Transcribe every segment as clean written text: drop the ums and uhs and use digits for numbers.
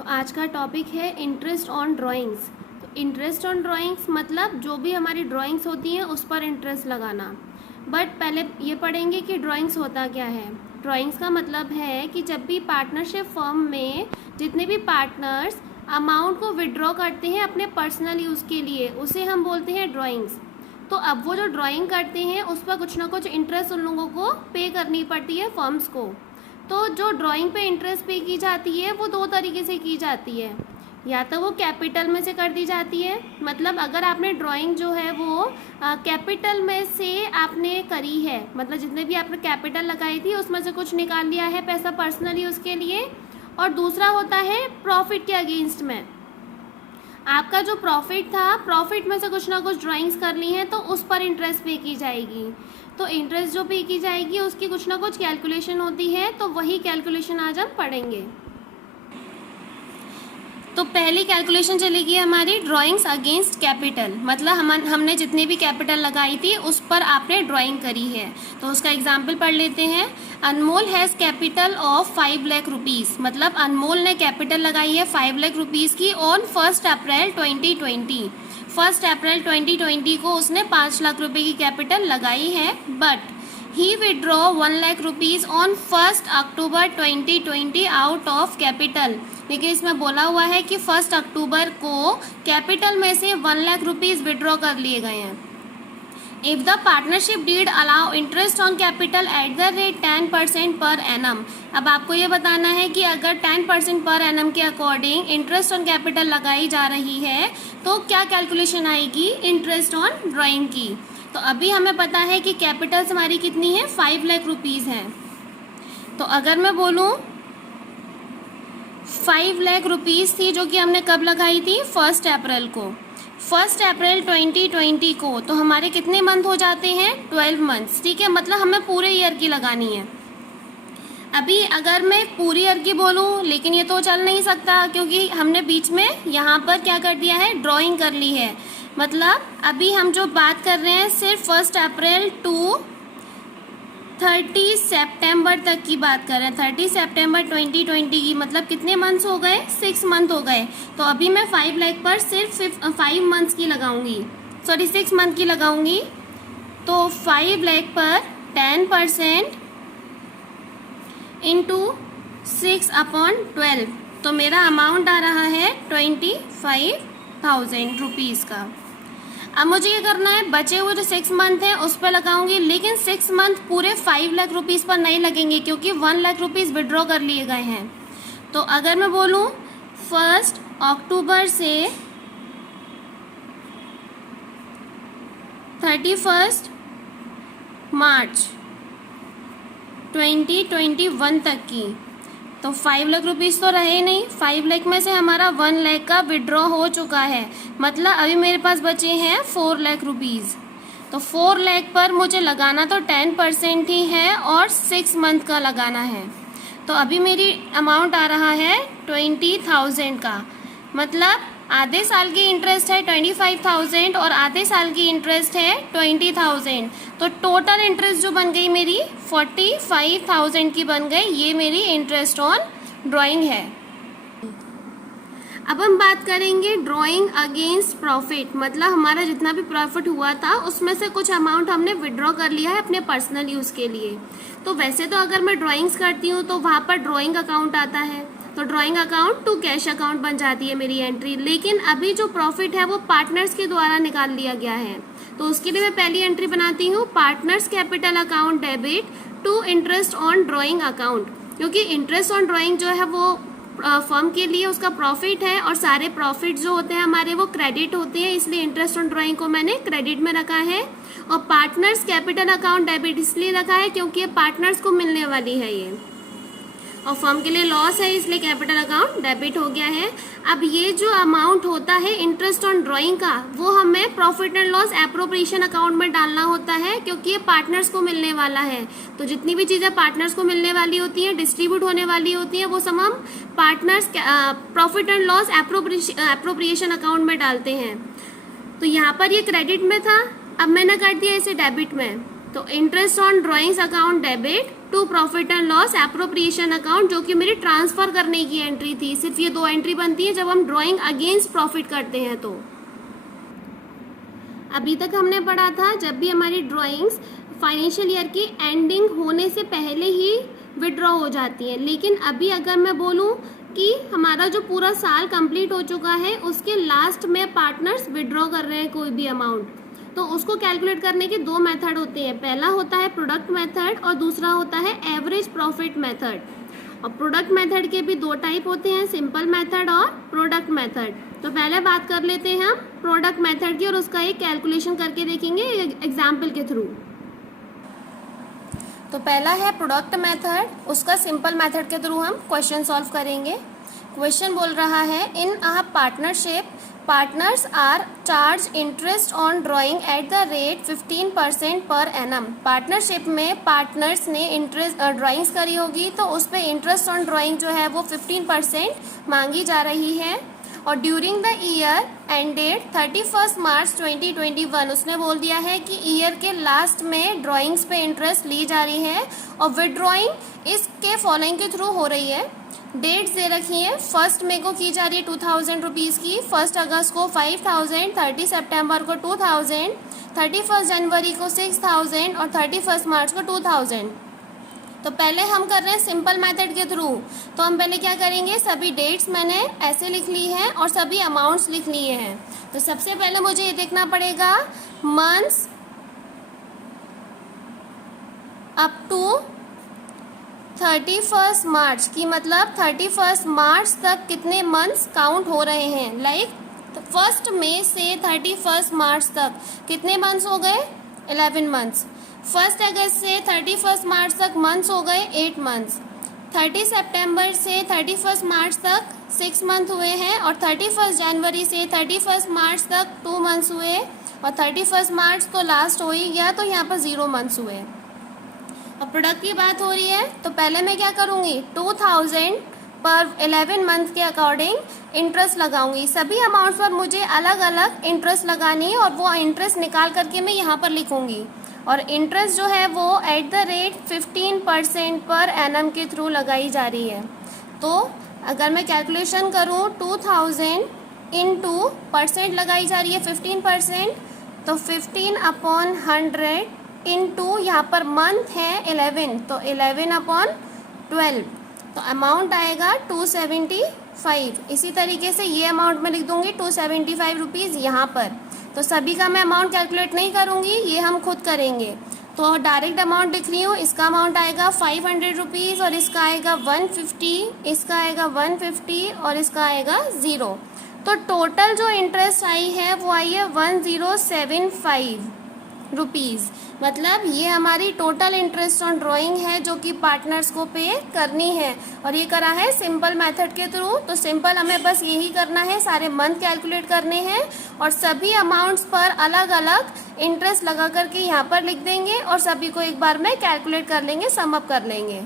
तो आज का टॉपिक है इंटरेस्ट ऑन ड्राइंग्स। तो इंटरेस्ट ऑन ड्राइंग्स मतलब जो भी हमारी ड्राइंग्स होती हैं उस पर इंटरेस्ट लगाना। बट पहले ये पढ़ेंगे कि ड्राइंग्स होता क्या है। ड्राइंग्स का मतलब है कि जब भी पार्टनरशिप फर्म में जितने भी पार्टनर्स अमाउंट को विड्रॉ करते हैं अपने पर्सनल यूज़ के लिए, उसे हम बोलते हैं ड्राइंग्स। तो अब वो जो ड्राइंग करते हैं उस पर कुछ ना कुछ इंटरेस्ट उन लोगों को पे करनी पड़ती है फर्म्स को। तो जो ड्राइंग पे इंटरेस्ट पे की जाती है वो दो तरीके से की जाती है। या तो वो कैपिटल में से कर दी जाती है, मतलब अगर आपने ड्राइंग जो है वो कैपिटल में से आपने करी है, मतलब जितने भी आपने कैपिटल लगाई थी उसमें से कुछ निकाल लिया है पैसा पर्सनल यूज़ के लिए। और दूसरा होता है प्रॉफिट के अगेंस्ट में, आपका जो प्रॉफिट था प्रॉफिट में से कुछ ना कुछ ड्राइंग्स कर ली हैं तो उस पर इंटरेस्ट पे की जाएगी। तो इंटरेस्ट जो पे की जाएगी उसकी कुछ ना कुछ कैलकुलेशन होती है, तो वही कैलकुलेशन आज हम पढ़ेंगे। तो पहली कैलकुलेशन चलेगी हमारी ड्राइंग्स अगेंस्ट कैपिटल, मतलब हमने जितनी भी कैपिटल लगाई थी उस पर आपने ड्राइंग करी है। तो उसका एग्जाम्पल पढ़ लेते हैं। Anmol has capital of 5 lakh rupees, मतलब अनमोल ने कैपिटल लगाई है 5 लाख रुपीज़ की ऑन 1 अप्रैल 2020। 1 अप्रैल 2020 को उसने 5 लाख रुपए की कैपिटल लगाई है। But he withdraw 1 lakh rupees on 1 October 2020 out of capital. लेकिन इसमें बोला हुआ है कि 1 अक्टूबर को कैपिटल में से 1 लाख रुपीज़ विड्रॉ कर लिए गए हैं। If the partnership deed allow interest on capital at the rate 10% per annum. अब आपको ये बताना है कि अगर 10% पर एनम के अकॉर्डिंग इंटरेस्ट ऑन कैपिटल लगाई जा रही है तो क्या कैलकुलेशन आएगी इंटरेस्ट ऑन ड्राइंग की। तो अभी हमें पता है कि कैपिटल्स हमारी कितनी है, 5 लाख रुपीज़ हैं। तो अगर मैं बोलूँ 5 लाख रुपीज़ थी जो कि हमने कब लगाई थी, 1 अप्रैल को, 1 अप्रैल 2020 को, तो हमारे कितने मंथ हो जाते हैं, 12 मंथ्स। ठीक है, मतलब हमें पूरे ईयर की लगानी है। अभी अगर मैं पूरी ईयर की बोलूँ, लेकिन ये तो चल नहीं सकता क्योंकि हमने बीच में यहाँ पर क्या कर दिया है, ड्राइंग कर ली है। मतलब अभी हम जो बात कर रहे हैं सिर्फ 1 अप्रैल टू 30 सितंबर तक की बात कर रहे हैं। 30 सितंबर 2020 की, मतलब कितने मंथ्स हो गए, 6 मंथ हो गए। तो अभी मैं 5 लाख पर सिर्फ 5 मंथ्स की लगाऊंगी, सॉरी 6 मंथ की लगाऊंगी। तो 5 लाख पर 10% इंटू 6/12, तो मेरा अमाउंट आ रहा है 25,000 रुपीज़ का। अब मुझे ये करना है, बचे हुए जो 6 मंथ हैं उस पर लगाऊंगी, लेकिन 6 मंथ पूरे 5 लाख रुपीज़ पर नहीं लगेंगे क्योंकि 1 लाख रुपीज़ विड्रॉ कर लिए गए हैं। तो अगर मैं बोलूँ 1 अक्टूबर से 31 मार्च 2021 तक की, तो 5 लाख रुपीज़ तो रहे नहीं। 5 लाख में से हमारा 1 लाख का विड्रॉ हो चुका है, मतलब अभी मेरे पास बचे हैं 4 लाख रुपीज़। तो 4 लाख पर मुझे लगाना तो 10% ही है और 6 मंथ का लगाना है। तो अभी मेरी अमाउंट आ रहा है 20,000 का, मतलब आधे साल की इंटरेस्ट है 25,000 और आधे साल की इंटरेस्ट है 20,000। तो टोटल इंटरेस्ट जो बन गई मेरी 45,000 की बन गई। ये मेरी इंटरेस्ट ऑन ड्राइंग है। अब हम बात करेंगे ड्राइंग अगेंस्ट प्रॉफिट, मतलब हमारा जितना भी प्रॉफिट हुआ था उसमें से कुछ अमाउंट हमने विड्रॉ कर लिया है अपने पर्सनल यूज़ के लिए। तो वैसे तो अगर मैं ड्राइंग्स करती हूँ तो वहाँ पर ड्राइंग अकाउंट आता है, तो drawing account to cash account बन जाती है मेरी एंट्री। लेकिन अभी जो प्रॉफिट है वो पार्टनर्स के द्वारा निकाल लिया गया है, तो उसके लिए मैं पहली एंट्री बनाती हूँ partners capital account debit to interest on drawing account, क्योंकि इंटरेस्ट ऑन ड्राइंग जो है वो फर्म के लिए उसका प्रॉफिट है और सारे प्रॉफिट जो होते हैं हमारे वो क्रेडिट होते हैं, इसलिए इंटरेस्ट ऑन ड्राइंग को मैंने क्रेडिट में रखा है। और पार्टनर्स कैपिटल अकाउंट डेबिट इसलिए रखा है क्योंकि ये पार्टनर्स को मिलने वाली है ये, और फर्म के लिए लॉस है इसलिए कैपिटल अकाउंट डेबिट हो गया है। अब ये जो अमाउंट होता है इंटरेस्ट ऑन ड्राइंग का वो हमें profit and loss appropriation account में डालना होता है क्योंकि ये पार्टनर्स को मिलने वाला है। तो जितनी भी चीज़ें पार्टनर्स को मिलने वाली होती हैं, डिस्ट्रीब्यूट होने वाली होती हैं, वो सब हम partners profit and loss appropriation account में डालते हैं। तो यहाँ पर ये क्रेडिट में था, अब मैंने कर दिया इसे डेबिट में। तो interest on drawings account debit to profit and loss appropriation account, जो कि मेरी ट्रांसफर करने की एंट्री थी। सिर्फ ये 2 एंट्री बनती है जब हम ड्राइंग अगेंस्ट प्रॉफिट करते हैं। तो अभी तक हमने पढ़ा था जब भी हमारी ड्राइंग्स फाइनेंशियल ईयर की एंडिंग होने से पहले ही विड्रॉ हो जाती हैं, लेकिन अभी अगर मैं बोलूँ कि हमारा जो पूरा साल कंप्लीट हो चुका है उसके लास्ट में पार्टनर्स विड्रॉ कर रहे हैं कोई भी अमाउंट, तो उसको कैलकुलेट करने के 2 मेथड होते हैं। पहला होता है प्रोडक्ट मेथड और दूसरा होता है एवरेज प्रॉफिट मेथड। और प्रोडक्ट मेथड के भी 2 टाइप होते हैं, सिंपल मेथड और प्रोडक्ट मेथड। तो पहले बात कर लेते हैं हम प्रोडक्ट मेथड की और उसका एक कैलकुलेशन करके देखेंगे एग्जाम्पल के थ्रू। तो पहला है प्रोडक्ट मेथड, उसका सिंपल मेथड के थ्रू हम क्वेश्चन सॉल्व करेंगे। क्वेश्चन बोल रहा है in a partnership partners are charge interest on drawing at the rate 15% per annum. Partnership में पार्टनर्स ने इंटरेस्ट ड्राइंग्स करी होगी तो उस पर इंटरेस्ट ऑन ड्राइंग जो है वो 15% मांगी जा रही है। और ड्यूरिंग द ईयर एंडेड 31 मार्च 2021 उसने बोल दिया है कि ईयर के लास्ट में ड्राइंग्स पे इंटरेस्ट ली जा रही है और विड्रॉइंग इसके फॉलोइंग के थ्रू हो रही है। डेट्स दे रखी हैं, 1 मई को की जा रही है 2000 रुपीज़ की, 1 अगस्त को 5000, 30 सितंबर को 2000, 31 जनवरी को 6000 और 31 मार्च को 2000। तो पहले हम कर रहे हैं सिंपल मेथड के थ्रू। तो हम पहले क्या करेंगे, सभी डेट्स मैंने ऐसे लिख ली है और सभी अमाउंट्स लिख लिए हैं। तो सबसे पहले मुझे ये देखना पड़ेगा मंथ्स अप टू 31 मार्च की, मतलब 31 मार्च तक कितने मंथ्स काउंट हो रहे हैं। लाइक 1 मई से 31 मार्च तक कितने मंथ्स हो गए, 11 मंथ्स। 1 अगस्त से 31 मार्च तक मंथ्स हो गए 8 मंथ्स। 30 सितंबर से 31 मार्च तक 6 मंथ हुए हैं और 31 जनवरी से 31 मार्च तक 2 मंथ्स हुए और 31 मार्च तो लास्ट हो ही गया, तो यहाँ पर 0 मंथ्स हुए। और प्रोडक्ट की बात हो रही है तो पहले मैं क्या करूँगी, 2000 पर 11 मंथ के अकॉर्डिंग इंटरेस्ट लगाऊंगी। सभी अमाउंट्स पर मुझे अलग अलग इंटरेस्ट लगानी है और वो इंटरेस्ट निकाल करके मैं यहाँ पर लिखूंगी। और इंटरेस्ट जो है वो eight the rate 15% per annum के थ्रू लगाई जा रही है। तो अगर मैं कैलकुलेशन करूँ 2000 इंटू परसेंट लगाई जा रही है 15%, तो 15/100 इंटू यहाँ पर मंथ है 11, तो 11/12, तो अमाउंट आएगा 275। इसी तरीके से ये अमाउंट मैं लिख दूंगी 275 रुपीज़ यहाँ पर। तो सभी का मैं अमाउंट कैलकुलेट नहीं करूँगी, ये हम खुद करेंगे। तो डायरेक्ट अमाउंट लिख रही हूँ, इसका अमाउंट आएगा 500 रुपीज़ और इसका आएगा 150, इसका आएगा 150 और इसका आएगा 0। तो टोटल जो इंटरेस्ट आई है वो आई है 1075 रुपीज़। मतलब ये हमारी टोटल इंटरेस्ट ऑन ड्राइंग है जो कि पार्टनर्स को पे करनी है और ये करा है सिंपल मेथड के थ्रू। तो सिंपल हमें बस यही करना है, सारे मंथ कैलकुलेट करने हैं और सभी अमाउंट्स पर अलग अलग इंटरेस्ट लगा करके यहाँ पर लिख देंगे और सभी को एक बार में कैलकुलेट कर लेंगे, सम अप कर लेंगे।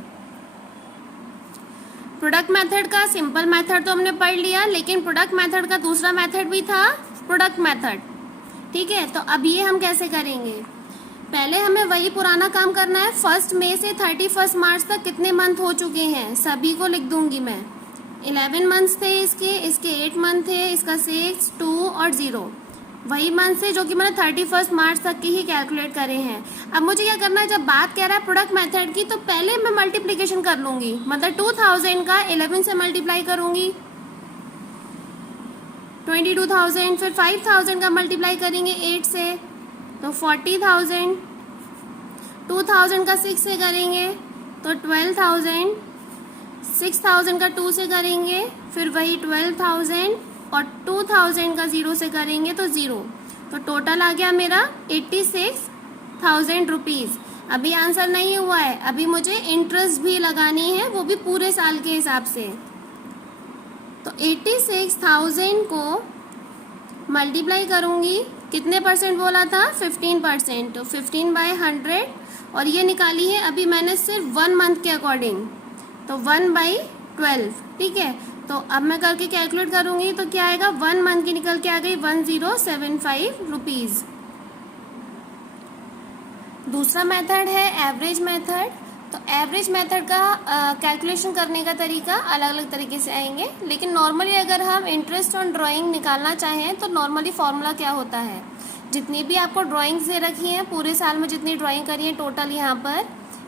प्रोडक्ट मेथड का सिंपल मेथड तो हमने पढ़ लिया, लेकिन प्रोडक्ट मेथड का दूसरा मेथड भी था प्रोडक्ट मेथड। ठीक है, तो अब ये हम कैसे करेंगे, पहले हमें वही पुराना काम करना है। 1 मई से 31 मार्च तक कितने मंथ हो चुके हैं सभी को लिख दूंगी मैं। 11 मंथ्स थे इसके 8 मंथ थे, इसका 6, 2 और 0 वही मंथ से जो कि मैंने 31 मार्च तक की ही कैलकुलेट करे हैं। अब मुझे क्या करना है, जब बात कह रहा है प्रोडक्ट मेथड की तो पहले मैं मल्टीप्लीकेशन कर लूंगी, मतलब 2000 का 11 से मल्टीप्लाई करूंगी 22,000, फिर 5,000 का मल्टीप्लाई करेंगे 8 से तो 40,000, 2,000 का 6 से करेंगे तो 12,000, 6,000 का 2 से करेंगे फिर वही 12,000 और 2,000 का 0 से करेंगे तो 0। तो टोटल आ गया मेरा 86,000 रुपीज़। अभी आंसर नहीं हुआ है, अभी मुझे इंटरेस्ट भी लगानी है, वो भी पूरे साल के हिसाब से। तो 86,000 को मल्टीप्लाई करूँगी, कितने परसेंट बोला था, 15%, तो 15/100 और ये निकाली है अभी मैंने सिर्फ 1 मंथ के अकॉर्डिंग, तो 1/12। ठीक है, तो अब मैं करके कैलकुलेट करूँगी तो क्या आएगा, 1 मंथ की निकल के आ गई 1075 रुपीज़। दूसरा मेथड है एवरेज मेथड। तो एवरेज मेथड का कैलकुलेशन करने का तरीका अलग अलग तरीके से आएंगे, लेकिन नॉर्मली अगर हम इंटरेस्ट ऑन ड्राइंग निकालना चाहें तो नॉर्मली फॉर्मूला क्या होता है, जितनी भी आपको ड्राइंग्स दे रखी हैं पूरे साल में जितनी ड्राइंग करी है टोटल यहाँ पर,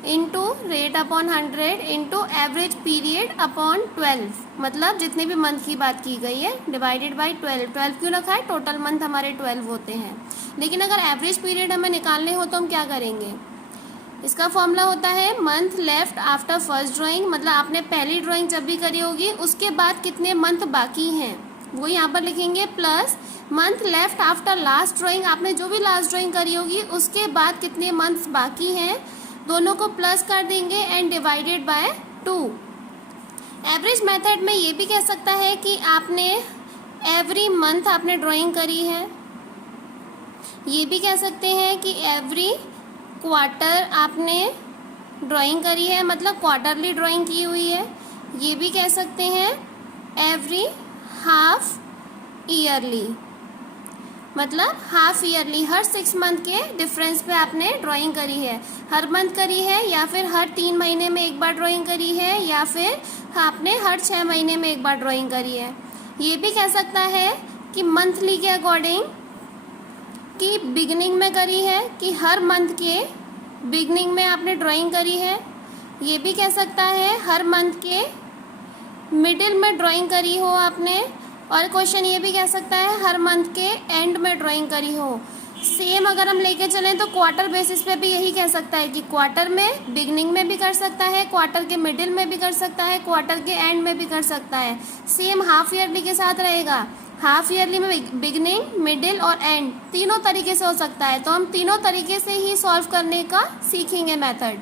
into rate upon 100 into average period upon 12, मतलब जितने भी मंथ की बात की गई है डिवाइडेड बाई 12। 12 क्यों रखा है, टोटल मंथ हमारे 12 होते हैं। लेकिन अगर एवरेज पीरियड हमें निकालने हो तो हम क्या करेंगे, इसका फॉर्मूला होता है month left after first drawing, मतलब आपने पहली ड्राइंग जब भी करी होगी उसके बाद कितने मंथ बाकी हैं वो यहाँ पर लिखेंगे, plus month left after last drawing, आपने जो भी लास्ट ड्राइंग करी होगी उसके बाद कितने मंथ्स बाकी हैं दोनों को प्लस कर देंगे and divided by 2। Average method में ये भी कह सकता है कि आपने एवरी मंथ आपने ड्राइंग करी है, ये भी कह सकते हैं कि एवरी क्वार्टर आपने ड्राइंग करी है, मतलब क्वार्टरली ड्राइंग की हुई है। ये भी कह सकते हैं एवरी हाफ ईयरली, मतलब हाफ ईयरली, हर 6 मंथ के डिफरेंस पे आपने ड्राइंग करी है, हर मंथ करी है या फिर हर 3 महीने में एक बार ड्राइंग करी है या फिर आपने हर 6 महीने में एक बार ड्राइंग करी है। ये भी कह सकता है कि मंथली के अकॉर्डिंग कि बिगनिंग में करी है, कि हर मंथ के बिगनिंग में आपने ड्राइंग करी है। ये भी कह सकता है हर मंथ के मिडिल में ड्राइंग करी हो आपने, और क्वेश्चन ये भी कह सकता है हर मंथ के एंड में ड्राइंग करी हो। सेम अगर हम लेके चलें तो क्वार्टर बेसिस पे भी यही कह सकता है कि क्वार्टर में बिगनिंग में भी कर सकता है, क्वार्टर के मिडिल में भी कर सकता है, क्वार्टर के एंड में भी कर सकता है। सेम हाफ ईयरली के साथ रहेगा, हाफ ईयरली में बिगनिंग, मिडिल और एंड तीनों तरीके से हो सकता है। तो हम तीनों तरीके से ही सॉल्व करने का सीखेंगे मेथड।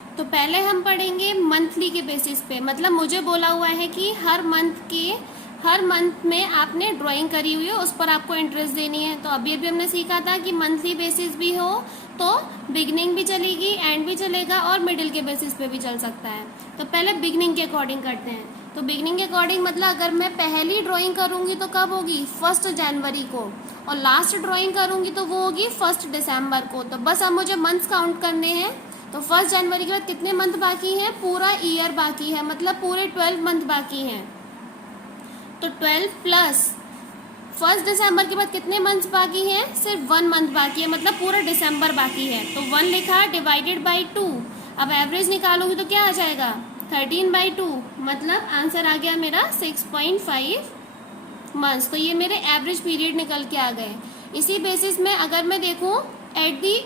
तो पहले हम पढ़ेंगे मंथली के बेसिस पे, मतलब मुझे बोला हुआ है कि हर मंथ में आपने ड्राइंग करी हुई है उस पर आपको इंटरेस्ट देनी है। तो अभी हमने सीखा था कि मंथली बेसिस भी हो तो बिगनिंग भी चलेगी, एंड भी चलेगा और मिडिल के बेसिस पे भी चल सकता है। तो पहले बिगनिंग के अकॉर्डिंग करते हैं। तो बिगनिंग के अकॉर्डिंग मतलब अगर मैं पहली ड्राइंग करूंगी तो कब होगी, 1 जनवरी को, और लास्ट ड्राइंग करूंगी तो वो होगी 1 दिसंबर को। तो बस अब मुझे मंथ्स काउंट करने हैं। तो 1 जनवरी के बाद कितने मंथ बाकी हैं, पूरा ईयर बाकी है, मतलब पूरे 12 मंथ बाकी हैं। तो 12 प्लस 1 दिसंबर के बाद कितने मंथ्स बाकी हैं, सिर्फ 1 मंथ बाकी है, मतलब पूरा दिसंबर बाकी है। तो 1 लिखा डिवाइडेड बाई 2। अब एवरेज निकालूंगी तो क्या आ जाएगा, 13/2, मतलब आंसर आ गया मेरा 6.5 मंथ्स। तो ये मेरे एवरेज पीरियड निकल के आ गए। इसी बेसिस में अगर मैं देखूं at the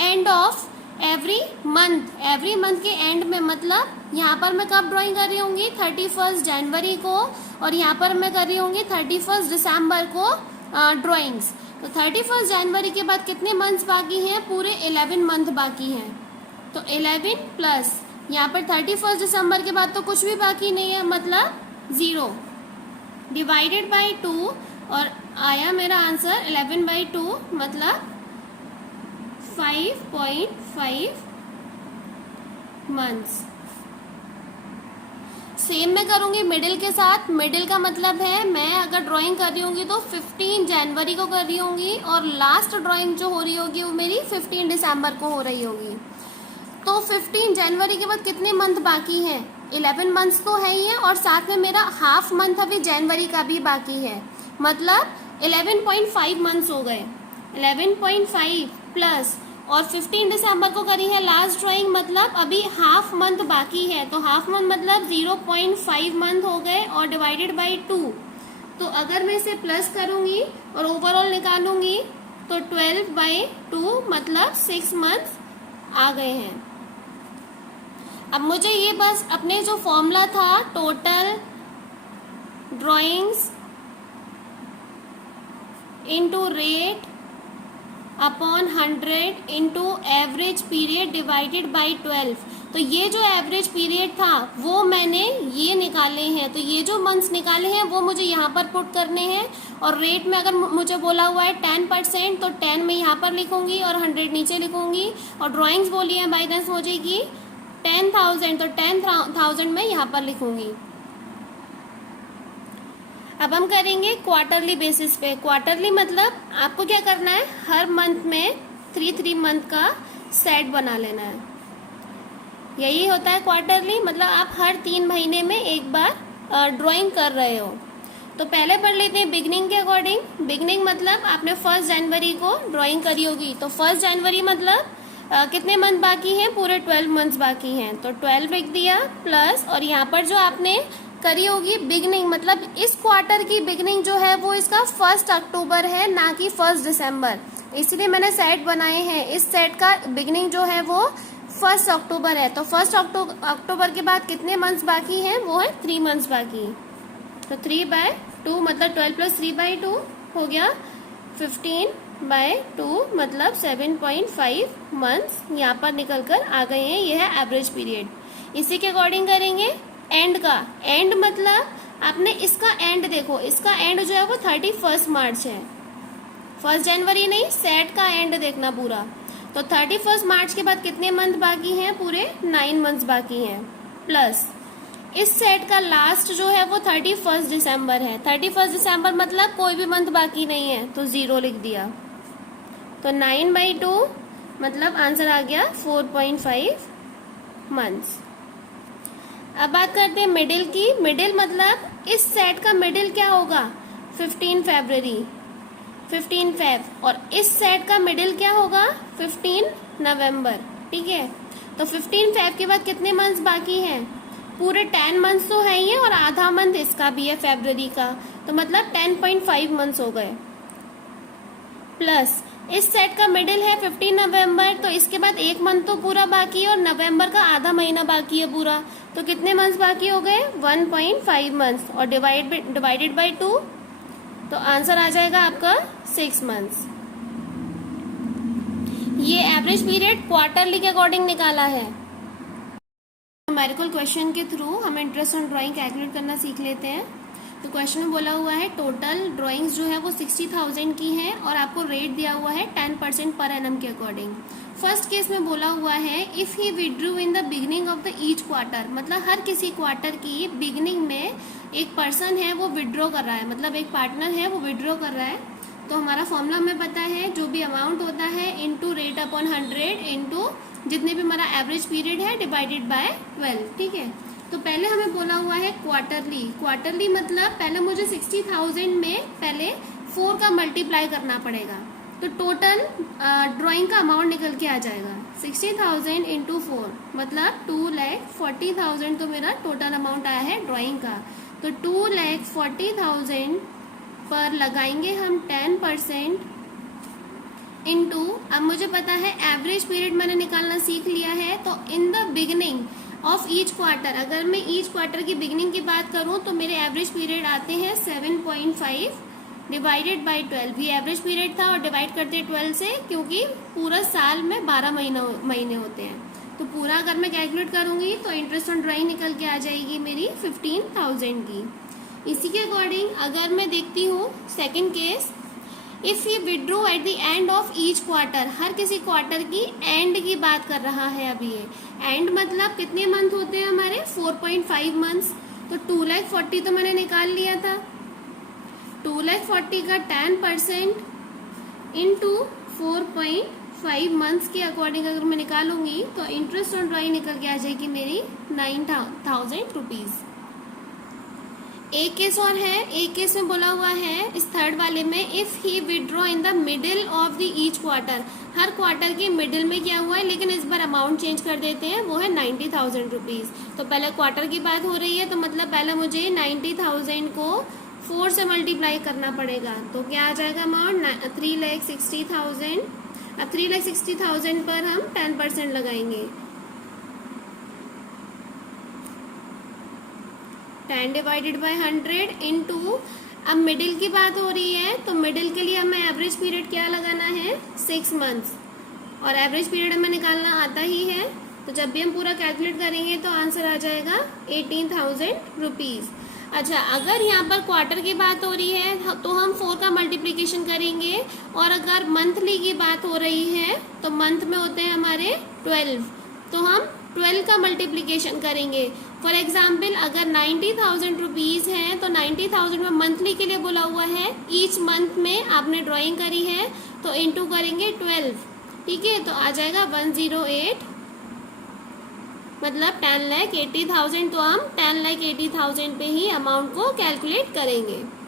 end of every month के एंड में, मतलब यहाँ पर मैं कब ड्राइंग कर रही होंगी, 31 जनवरी को, और यहाँ पर मैं कर रही होंगी 31 दिसंबर को ड्राइंग्स। तो 31 जनवरी के बाद कितने मंथ्स बाकी हैं, पूरे 11 मंथ बाकी हैं। तो 11 प्लस यहाँ पर 31 दिसंबर के बाद तो कुछ भी बाकी नहीं है, मतलब 0 डिवाइडेड बाई 2, और आया मेरा आंसर 11/2, मतलब 5.5 मंथ्स। सेम मैं करूंगी मिडिल के साथ। मिडिल का मतलब है मैं अगर ड्राइंग कर रही होंगी तो 15 जनवरी को कर रही होंगी, और लास्ट ड्राइंग जो हो रही होगी वो मेरी 15 दिसंबर को हो रही होगी। तो 15 जनवरी के बाद कितने मंथ बाकी हैं, 11 मंथ्स तो है ही है, और साथ में मेरा हाफ मंथ अभी जनवरी का भी बाकी है, मतलब 11.5 मंथ्स हो गए। 11.5 प्लस, और 15 दिसंबर को करी है लास्ट ड्राइंग, मतलब अभी हाफ मंथ बाकी है। तो हाफ मंथ मतलब 0.5 मंथ हो गए, और डिवाइडेड बाई 2। तो अगर मैं इसे प्लस करूंगी और ओवरऑल निकालूंगी तो 12/2, मतलब 6 मंथ्स आ गए हैं। अब मुझे ये बस अपने जो फॉर्मूला था total drawings into rate upon 100 into average period divided by 12, तो ये जो एवरेज पीरियड था वो मैंने ये निकाले हैं। तो ये जो मंथ्स निकाले हैं वो मुझे यहाँ पर पुट करने हैं, और रेट में अगर मुझे बोला हुआ है 10% तो 10 में यहाँ पर लिखूंगी और 100 नीचे लिखूंगी, और ड्राइंग्स बोली है बाई चांस हो जाएगी 10,000 तो 10,000 में यहाँ पर लिखूंगी। अब हम करेंगे क्वार्टरली बेसिस पे। क्वार्टरली मतलब आपको क्या करना है, हर मंथ में 3 मंथ का सेट बना लेना है। यही होता है क्वार्टरली, मतलब आप हर 3 महीने में एक बार ड्राइंग कर रहे हो। तो पहले पढ़ लेते हैं बिगनिंग के अकॉर्डिंग। बिगनिंग मतलब आपने 1 जनवरी को ड्राइंग करी होगी, तो 1 जनवरी मतलब कितने मंथ बाकी हैं, पूरे 12 मंथ्स बाकी हैं, तो 12 लिख दिया प्लस, और यहाँ पर जो आपने करी होगी बिगनिंग, मतलब इस क्वार्टर की बिगनिंग जो है वो इसका 1 अक्टूबर है, ना कि 1 दिसंबर। इसीलिए मैंने सेट बनाए हैं। इस सेट का बिगनिंग जो है वो 1 अक्टूबर है, तो 1 अक्टूबर के बाद कितने मंथ्स बाकी हैं, वो है 3 मंथ्स बाकी। तो 3/2 मतलब 12 + 3/2 हो गया 15/2 मतलब 7.5 मंथ्स यहाँ पर निकल कर आ गए हैं। ये है एवरेज पीरियड। इसी के अकॉर्डिंग करेंगे एंड का। एंड मतलब आपने इसका एंड देखो, इसका एंड जो है वो 31 मार्च है, 1 जनवरी नहीं, सेट का एंड देखना पूरा। तो 31 मार्च के बाद कितने मंथ बाकी हैं, पूरे 9 मंथ्स बाकी हैं, प्लस इस सेट का लास्ट जो है वो 31 दिसंबर है। 31 दिसंबर मतलब कोई भी मंथ बाकी नहीं है, तो 0 लिख दिया। तो 9/2 मतलब आंसर आ गया 4.5 मंथ्स। अब बात करते हैं मिडिल की। मिडिल मतलब इस सेट का मिडिल क्या होगा, 15 फरवरी, 15 फेब, और इस सेट का मिडिल क्या होगा, 15 नवंबर। ठीक है, तो 15 फेब के बाद कितने मंथ्स बाकी हैं, पूरे 10 मंथ्स तो है ही है, और आधा मंथ इसका भी है फरवरी का, तो मतलब 10.5 मंथ्स हो गए। प्लस इस सेट का मिडिल है 15 नवंबर, तो इसके बाद 1 मंथ तो पूरा बाकी है, और नवंबर का आधा महीना बाकी है पूरा, तो कितने मंथ्स बाकी हो गए, 1.5 मंथ्स, और डिवाइडेड बाई 2, तो आंसर आ जाएगा आपका 6 मंथ्स। ये एवरेज पीरियड क्वार्टरली के अकॉर्डिंग निकाला है। न्यूमेरिकल क्वेश्चन के थ्रू हम इंटरेस्ट ऑन ड्राइंग कैलकुलेट करना सीख लेते हैं। तो क्वेश्चन में बोला हुआ है टोटल ड्राइंग्स जो है वो 60,000 की है, और आपको रेट दिया हुआ है 10% पर एनम के अकॉर्डिंग। फर्स्ट केस में बोला हुआ है if he withdrew in the beginning of the each quarter, मतलब हर किसी क्वार्टर की बिगनिंग में एक पर्सन है वो विड्रॉ कर रहा है, मतलब एक पार्टनर है वो विड्रॉ कर रहा है। तो हमारा फॉर्मूला हमें पता है, जो भी अमाउंट होता है इंटू रेट अपॉन 100 इंटू जितने भी हमारा एवरेज पीरियड है डिवाइडेड बाय 12। ठीक है, तो पहले हमें बोला हुआ है क्वार्टरली। क्वार्टरली मतलब पहले मुझे 60,000 में पहले 4 का मल्टीप्लाई करना पड़ेगा, तो टोटल ड्राइंग का अमाउंट निकल के आ जाएगा 60,000 इंटू 4 मतलब 2,40,000, तो मेरा टोटल अमाउंट आया है ड्राइंग का। तो 2,40,000 पर लगाएंगे हम 10% इंटू, अब मुझे पता है एवरेज पीरियड मैंने निकालना सीख लिया है, तो in the beginning of each quarter, अगर मैं ईच क्वार्टर की बिगनिंग की बात करूं तो मेरे एवरेज पीरियड आते हैं 7.5 डिवाइडेड बाय 12। ये एवरेज पीरियड था और डिवाइड करते हैं 12 से, क्योंकि पूरा साल में 12 महीने होते हैं। तो पूरा अगर मैं कैलकुलेट करूंगी तो इंटरेस्ट ऑन ड्राइंग निकल के आ जाएगी मेरी 15,000 की। इसी के अकॉर्डिंग अगर मैं देखती हूँ second case, if you withdraw at the end of each quarter, हर किसी क्वार्टर की एंड की बात कर रहा है अभी ये। एंड मतलब कितने मंथ होते हैं हमारे, 4.5 मंथ्स। तो 2,40,000 तो मैंने निकाल लिया था, 2,40,000 का 10% इंटू 4.5 मंथ्स के अकॉर्डिंग अगर मैं निकालूंगी तो इंटरेस्ट ऑन ड्राइंग निकल के आ जाएगी मेरी 9,000 रुपीज। एक केस और है, एक केस में बोला हुआ है इस थर्ड वाले में if he withdraw in the middle of the each quarter, her quarter के मिडिल में क्या हुआ है, लेकिन इस बार अमाउंट चेंज कर देते हैं, वो है 90,000 रुपीज। तो पहले क्वार्टर की बात हो रही है, तो मतलब पहले मुझे 90,000 को 4 से मल्टीप्लाई करना पड़ेगा, तो क्या आ जाएगा अमाउंट 3,60,000। अब 3,60,000 पर हम 10% लगाएंगे, 10 डिवाइडेड बाय 100 इंटू, अब मिडिल की बात हो रही है तो मिडिल के लिए हमें एवरेज पीरियड क्या लगाना है, 6 मंथ्स, और एवरेज पीरियड हमें निकालना आता ही है। तो जब भी हम पूरा कैलकुलेट करेंगे तो आंसर आ जाएगा 18,000 रुपीज। अच्छा, अगर यहाँ पर क्वार्टर की बात हो रही है तो हम 4 का मल्टीप्लिकेशन करेंगे, और अगर मंथली की बात हो रही है तो मंथ में होते हैं हमारे 12, तो हम 12 का मल्टीप्लिकेशन करेंगे। फॉर एग्जाम्पल अगर 90,000 रुपीज़ हैं तो 90,000 में मंथली के लिए बोला हुआ है, ईच मंथ में आपने ड्राइंग करी है तो इंटू करेंगे 12, ठीक है, तो आ जाएगा 108, मतलब 10,80,000, तो हम 10,80,000 पे ही अमाउंट को कैलकुलेट करेंगे।